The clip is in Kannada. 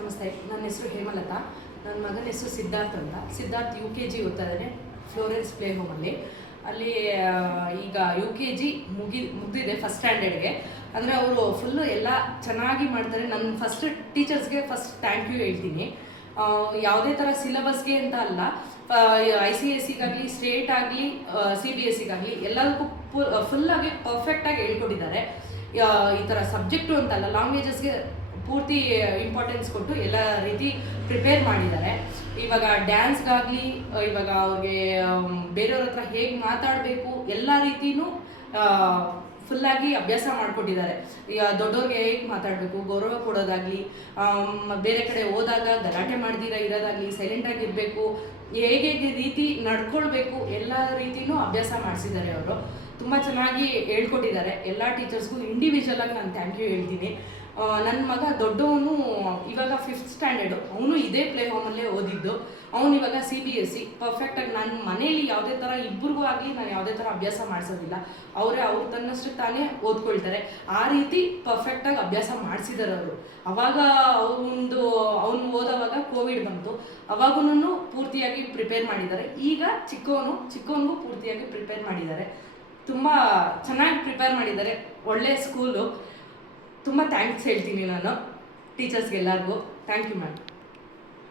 ನಮಸ್ತೆ, ನನ್ನ ಹೆಸರು ಹೇಮಲತಾ. ನನ್ನ ಮಗನ ಹೆಸರು ಸಿದ್ಧಾರ್ಥ್ ಅಂತ. ಸಿದ್ಧಾರ್ಥ್ UKG ಓದ್ತಾ ಇದ್ದಾನೆ ಫ್ಲೋರೆನ್ಸ್ ಪ್ಲೇ ಹೋಮಲ್ಲಿ. ಅಲ್ಲಿ ಈಗ UKG ಮುಗಿದಿದೆ ಫಸ್ಟ್ ಸ್ಟ್ಯಾಂಡರ್ಡ್ಗೆ. ಅಂದರೆ ಅವರು ಫುಲ್ಲು ಎಲ್ಲ ಚೆನ್ನಾಗಿ ಮಾಡ್ತಾರೆ. ನನ್ನ ಫಸ್ಟ್ ಟೀಚರ್ಸ್ಗೆ ಫಸ್ಟ್ ಥ್ಯಾಂಕ್ ಯು ಹೇಳ್ತೀನಿ. ಯಾವುದೇ ಥರ ಸಿಲೆಬಸ್ಗೆ ಅಂತ ಅಲ್ಲ, ICSEಗಾಗಲಿ ಸ್ಟೇಟ್ ಆಗಲಿ CBSEಗಾಗಲಿ ಎಲ್ಲದಕ್ಕೂ ಫುಲ್ಲಾಗಿ ಪರ್ಫೆಕ್ಟಾಗಿ ಹೇಳ್ಕೊಟ್ಟಿದ್ದಾರೆ. ಈ ಥರ ಸಬ್ಜೆಕ್ಟು ಅಂತಲ್ಲ, ಲ್ಯಾಂಗ್ವೇಜಸ್ಗೆ ಪೂರ್ತಿ ಇಂಪಾರ್ಟೆನ್ಸ್ ಕೊಟ್ಟು ಎಲ್ಲ ರೀತಿ ಪ್ರಿಪೇರ್ ಮಾಡಿದ್ದಾರೆ. ಇವಾಗ ಡ್ಯಾನ್ಸ್ಗಾಗಲಿ, ಇವಾಗ ಅವ್ರಿಗೆ ಬೇರೆಯವ್ರ ಹತ್ರ ಹೇಗೆ ಮಾತಾಡಬೇಕು ಎಲ್ಲ ರೀತಿಯೂ ಫುಲ್ಲಾಗಿ ಅಭ್ಯಾಸ ಮಾಡಿಕೊಟ್ಟಿದ್ದಾರೆ. ಈಗ ದೊಡ್ಡವ್ರಿಗೆ ಹೇಗೆ ಮಾತಾಡಬೇಕು, ಗೌರವ ಕೊಡೋದಾಗಲಿ, ಬೇರೆ ಕಡೆ ಹೋದಾಗ ಗಲಾಟೆ ಮಾಡ್ದಿರ ಇರೋದಾಗಲಿ, ಸೈಲೆಂಟಾಗಿರಬೇಕು, ಹೇಗೆ ರೀತಿ ನಡ್ಕೊಳ್ಬೇಕು ಎಲ್ಲ ರೀತಿಯೂ ಅಭ್ಯಾಸ ಮಾಡಿಸಿದ್ದಾರೆ. ಅವರು ತುಂಬ ಚೆನ್ನಾಗಿ ಹೇಳ್ಕೊಟ್ಟಿದ್ದಾರೆ. ಎಲ್ಲ ಟೀಚರ್ಸ್ಗೂ ಇಂಡಿವಿಜುವಲಾಗಿ ನಾನು ಥ್ಯಾಂಕ್ ಯು ಹೇಳ್ತೀನಿ. ನನ್ನ ಮಗ ದೊಡ್ಡವನು ಇವಾಗ 5th ಸ್ಟ್ಯಾಂಡರ್ಡು, ಅವನು ಇದೇ ಪ್ಲೇ ಹೋಮಲ್ಲೇ ಓದಿದ್ದು. ಅವನು ಇವಾಗ CBSE ಪರ್ಫೆಕ್ಟಾಗಿ. ನನ್ನ ಮನೇಲಿ ಯಾವುದೇ ಥರ ಇಬ್ಬರಿಗೂ ಆಗಲಿ ನಾನು ಯಾವುದೇ ಥರ ಅಭ್ಯಾಸ ಮಾಡಿಸೋದಿಲ್ಲ. ಅವ್ರು ತನ್ನಷ್ಟು ತಾನೇ ಓದ್ಕೊಳ್ತಾರೆ. ಆ ರೀತಿ ಪರ್ಫೆಕ್ಟಾಗಿ ಅಭ್ಯಾಸ ಮಾಡಿಸಿದ್ದಾರೆ ಅವರು. ಅವಾಗ ಅವನು ಓದೋವಾಗ ಕೋವಿಡ್ ಬಂತು, ಅವಾಗೂ ಪೂರ್ತಿಯಾಗಿ ಪ್ರಿಪೇರ್ ಮಾಡಿದ್ದಾರೆ. ಈಗ ಚಿಕ್ಕವನಿಗೂ ಪೂರ್ತಿಯಾಗಿ ಪ್ರಿಪೇರ್ ಮಾಡಿದ್ದಾರೆ. ತುಂಬ ಚೆನ್ನಾಗಿ ಪ್ರಿಪೇರ್ ಮಾಡಿದ್ದಾರೆ. ಒಳ್ಳೆಯ ಸ್ಕೂಲು. ತುಂಬ ಥ್ಯಾಂಕ್ಸ್ ಹೇಳ್ತೀನಿ ನಾನು ಟೀಚರ್ಸ್ಗೆಲ್ಲರಿಗೂ. Thank you ma'am.